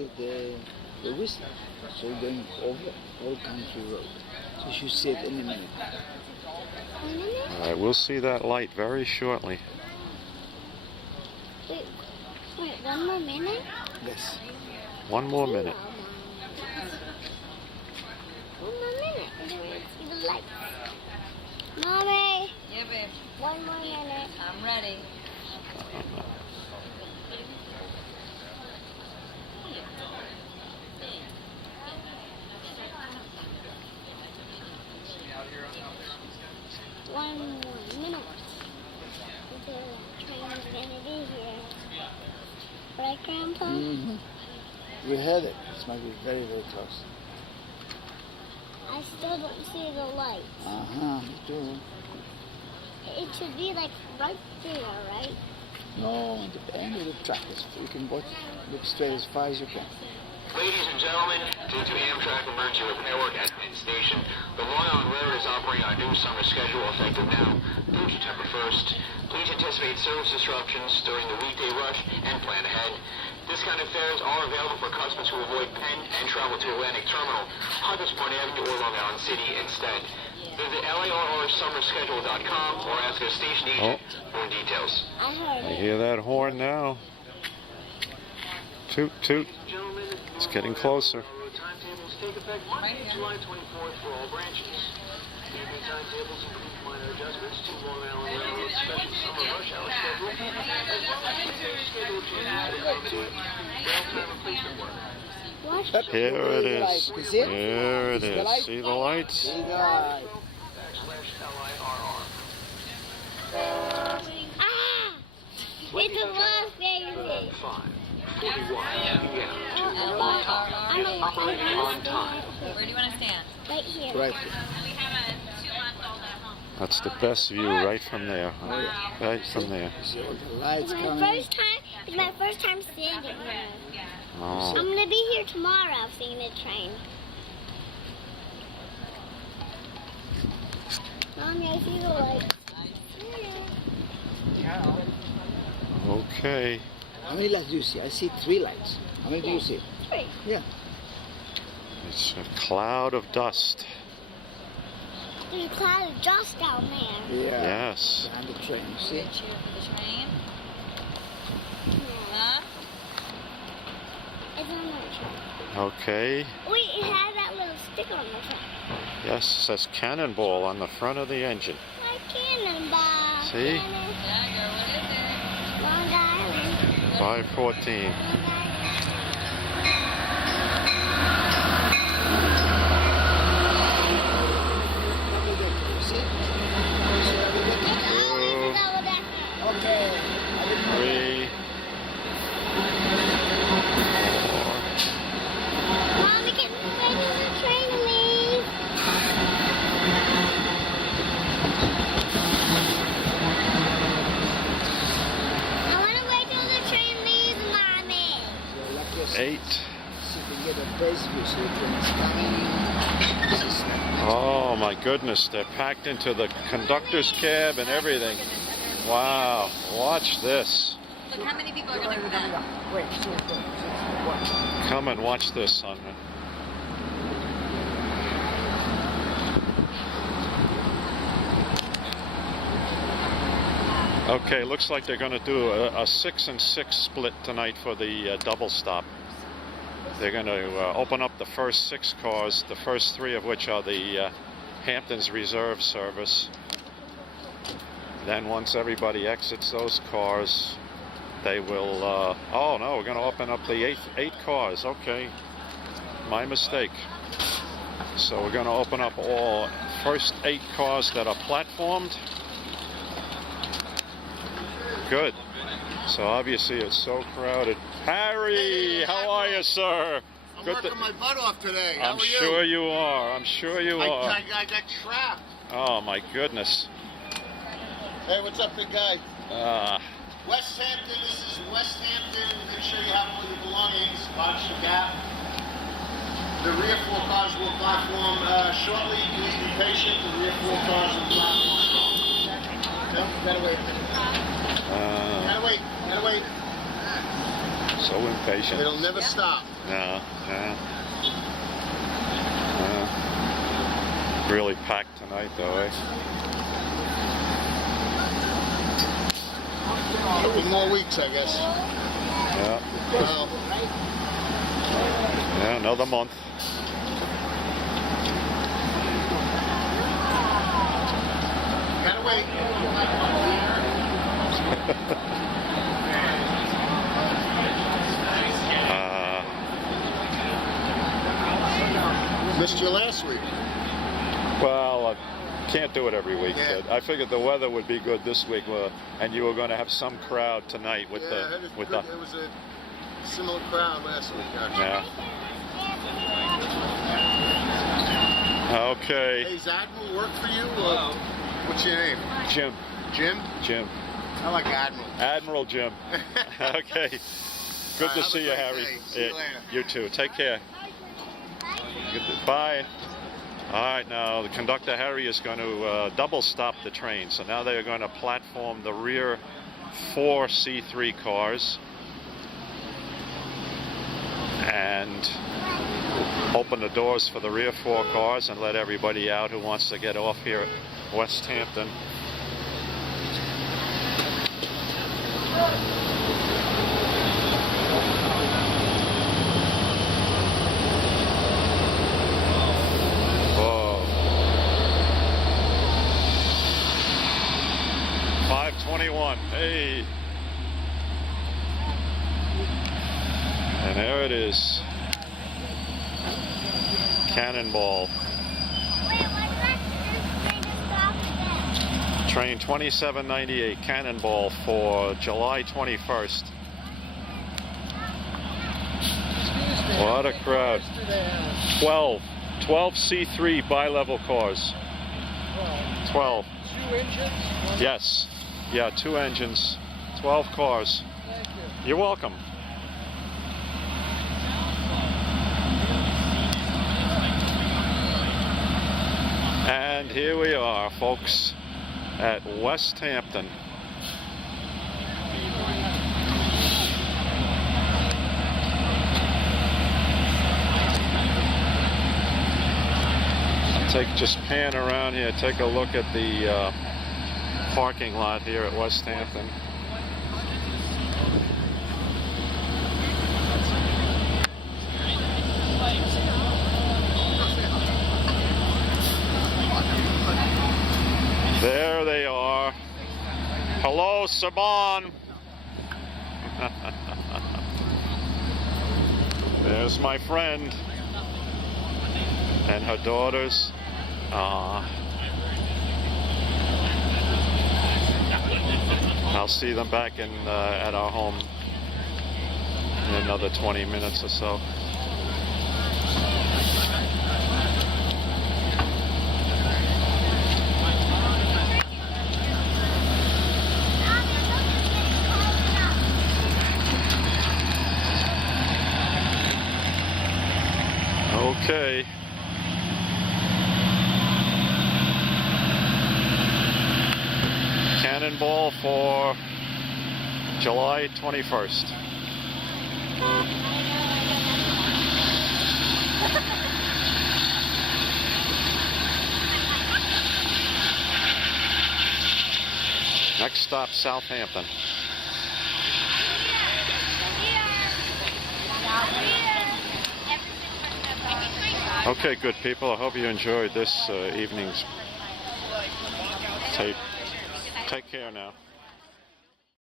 at the whistle. So you're going over Old Country Road. So you should see it in a minute. All right, we'll see that light very shortly. Wait, 1 more minute? Yes. 1 more minute. 1 more minute. And then we'll see the lights. Mommy! Yeah, babe. 1 more minute. I'm ready. One more minute. The train's gonna be here. Right, Grandpa? Mm-hmm. We heard it. This might be very, very close. I still don't see the lights. Uh-huh, me too. It should be like right there, right? No, at the end of the track, you can look straight as far as you can. Ladies and gentlemen, due to Amtrak emergency repair work at Penn Station, the Long Island Railroad is operating on a new summer schedule effective now through September 1st. Please anticipate service disruptions during the weekday rush and plan ahead. Discounted fares are available for customers who avoid Penn and travel to Atlantic Terminal, Hunters Point Avenue, or Long Island City instead. Visit LIRRsummerschedule.com or ask a station agent for details. I heard I it. hear that horn now. Toot, toot. It's getting closer. Timetables take effect Monday, July 24th for all branches. Evening timetables include minor adjustments to Long Island Railroad's special summer rush hour schedule, as well as schedule changes related to rail time replacement work. Watch. Here it is. See it? Here it See the is. light? See the lights? See the light. /LIRR. Ah! It's a lost baby. 5:41 p.m. I'm a lost On time. Where do you want to stand? right here. Right. That's the best view right from there. Right from there. See all the lights It's my coming. first time seeing it here. Oh. I'm gonna be here tomorrow seeing the train. Mommy, I see the lights. Okay. How many lights do you see? I see 3 lights. How many do you see? 3. Yeah. It's a cloud of dust. There's a cloud of dust down there. Yeah. Yes. Behind the train, you see? Cheer for the train. Huh? It's on the train. Okay. Wait, it has that little sticker on the train. Yes, it says Cannonball on the front of the engine. My Cannonball. See? Yeah, girl, what is it? Long Island. 514. Okay. 3, 4. Mommy, can we wait till the train leaves? I want to wait till the train leaves, Mommy. 8. See if we can get a base view so the train's coming. Oh my goodness, they're packed into the conductor's cab and everything. Wow, watch this. Look, how many people are going to go down? Wait, Come and watch this, son. Okay, looks like they're going to do a 6 and 6 split tonight for the double stop. They're going to open up the first 6 cars, the first 3 of which are the Hamptons Reserve Service. Then once everybody exits those cars, they will, oh no, we're going to open up the 8 cars. Okay, my mistake. So we're going to open up all first 8 cars that are platformed. Good. So obviously it's so crowded. Harry, how are you, sir? I'm working my butt off today. How I'm are you? sure you are. I'm sure you are. I got trapped. Oh my goodness. Hey, what's up, big guy? Westhampton, this is Westhampton. Make sure you have all your belongings. Watch your gap. The rear 4 cars will platform shortly. Please be patient. The rear 4 cars will platform. No, gotta wait. Gotta wait. So impatient. It'll never stop. No. Really packed tonight, though, eh? Couple more weeks, I guess. Yeah. Well, Yeah, another month. gotta wait. Missed you last week. Well, I can't do it every week. Yeah. But I figured the weather would be good this week, and you were going to have some crowd tonight with Yeah, the it was a similar crowd last week, actually. Yeah. Okay. Hey, does Admiral work for you? Or what's your name? Jim. Jim? Jim. I like Admiral. Admiral Jim. Okay. Good All to right, see you, have a Harry. great day. See you later. You too. Take care. Bye. All right, now the conductor Harry is going to double stop the train. So now they are going to platform the rear 4 C3 cars and open the doors for the rear 4 cars and let everybody out who wants to get off here at Westhampton. Whoa. 5:21. Hey. And there it is. Cannonball. Train 2798, Cannonball for July 21st. What a crowd. 12 C3 bilevel cars. 12. 2 engines? Yes. Yeah, 2 engines. 12 cars. Thank you. You're welcome. And here we are, folks, at Westhampton. Just pan around here, take a look at the parking lot here at Westhampton. There they are. Hello, Saban. There's my friend and her daughters. I'll see them back in at our home in another 20 minutes or so. Okay. Cannonball for July 21st. Next stop, Southampton. Okay, good people. I hope you enjoyed this evening's tape. Take care now.